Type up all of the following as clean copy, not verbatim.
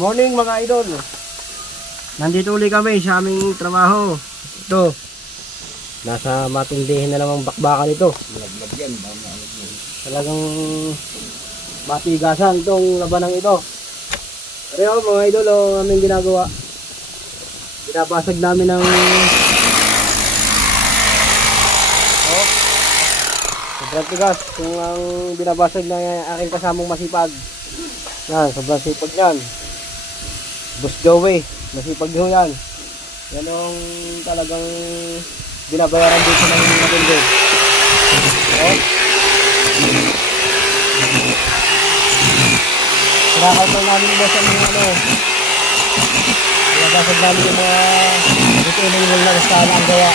Morning mga idol. Nandito ulit kami sa aming trabaho. Ito. Nasa matindihin na namang bakbakan ito. Talagang matigasan itong labanang ito. Pero mga idol, ang aming ginagawa. Binabasag namin ng sobrang tigas. Kung ang binabasag na aking kasamang masipag. Yan, sobrang sipag yan. Boss Joey, masipag nyo yan. Yan ang talagang binabayaran dito ng matindi. Kinakautal namin ba sa mga binabasag namin yung mga dito yung na skala ang gawa.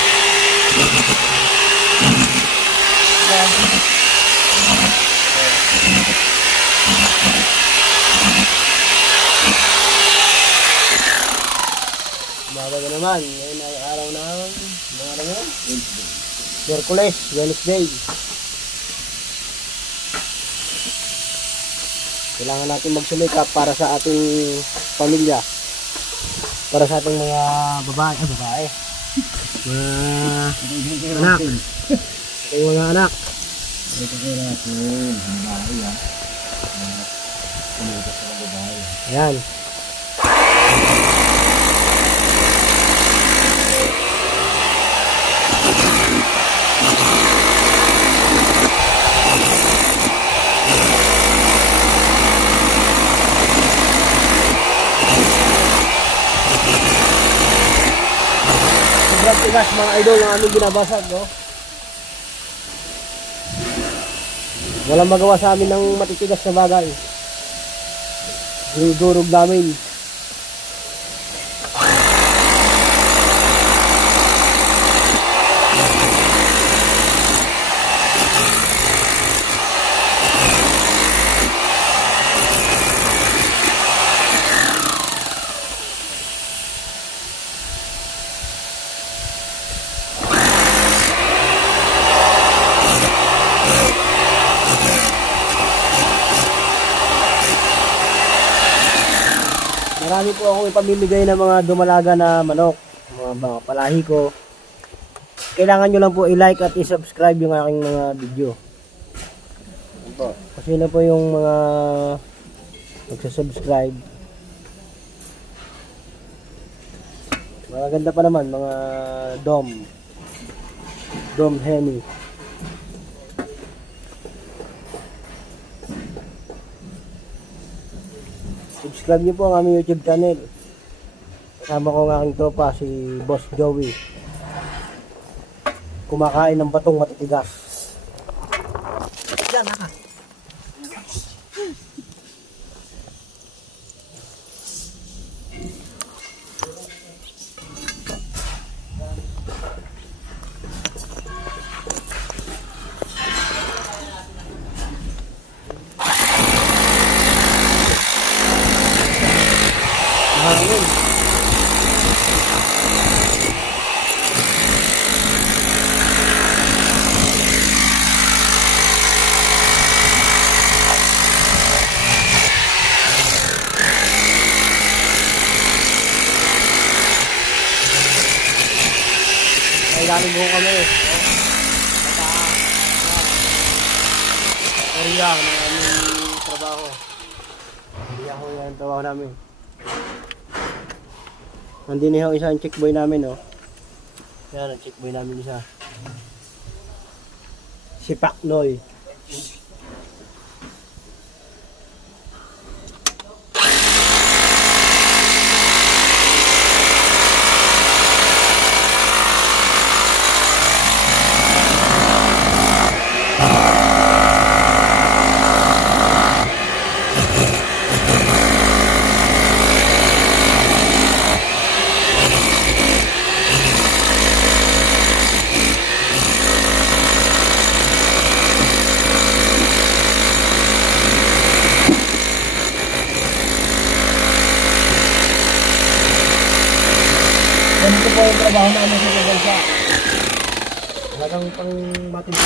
Umaga na naman, ngayon ay araw ng mga araw ngayon? Miyerkules, Wednesday. Kailangan natin magsumikap para sa ating pamilya. Para sa ating mga babae. Mga anak. Ating mga anak. Ayan. Sobrang tigas mga idol ang aming binabasag, no? Walang magawa sa amin ng matitigas na bagay. Durog namin. Marami po akong ipamimigay ng mga dumalaga na manok, mga palahi ko. Kailangan nyo lang po i-like at i-subscribe yung aking mga video. Kasi na po yung mga magsasubscribe. Maganda pa naman, mga Dom Henny. Subscribe niyo po ang aming YouTube channel. Kasama ko ang aking tropa, si Boss Joey. Kumakain ng batong matitigas. Yan, naka. Hangin. Kailangan mo kami. Korea ng aming trabaho. Korea ko yan ang trabaho namin. Nandun yung isang chick boy namin, no? Yan ang chick boy namin isa. Si Paknoy. Ganito po yung trabaho namin sa bansa. Talagang pang matindi.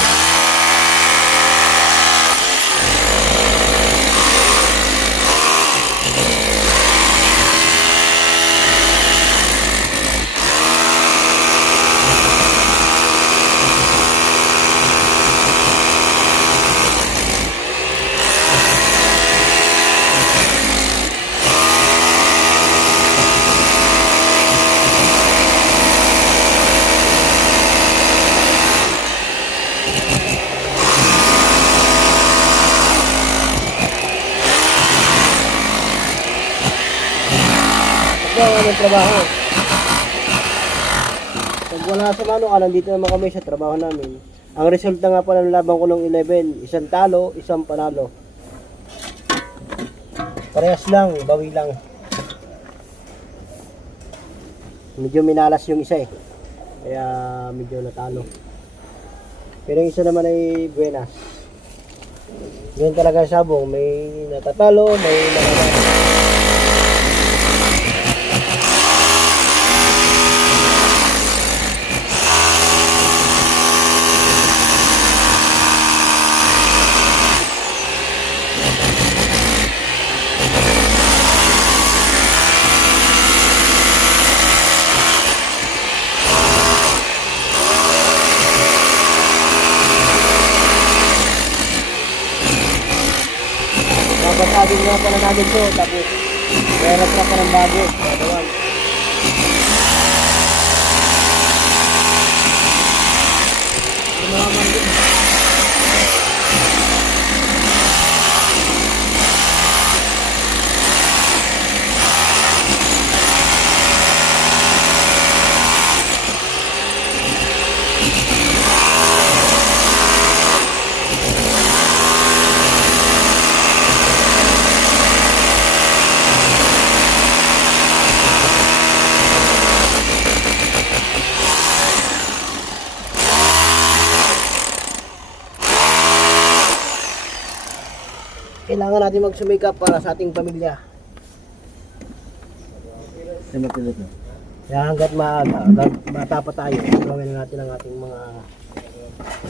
Ito ang aming trabaho. Pag wala sa mano ka, nandito naman kami sa trabaho namin. Ang resulta nga pala ng labang ko ng 11, isang talo, isang panalo. Parehas lang, bawi lang. Medyo minalas yung isa eh. Kaya medyo natalo. Pero yung isa naman ay buenas. Ganyan talaga ang sabong. May natatalo, may nananalo. Papasagin nga pala namin to, tapos meron pa pa ng bago. Gagawin. Kailangan natin magsumikap para sa ating pamilya. Kaya hanggat maaga, hanggat bata pa tayo, gawin natin ang ating mga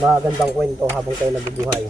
magandang kwento habang tayo nabubuhay.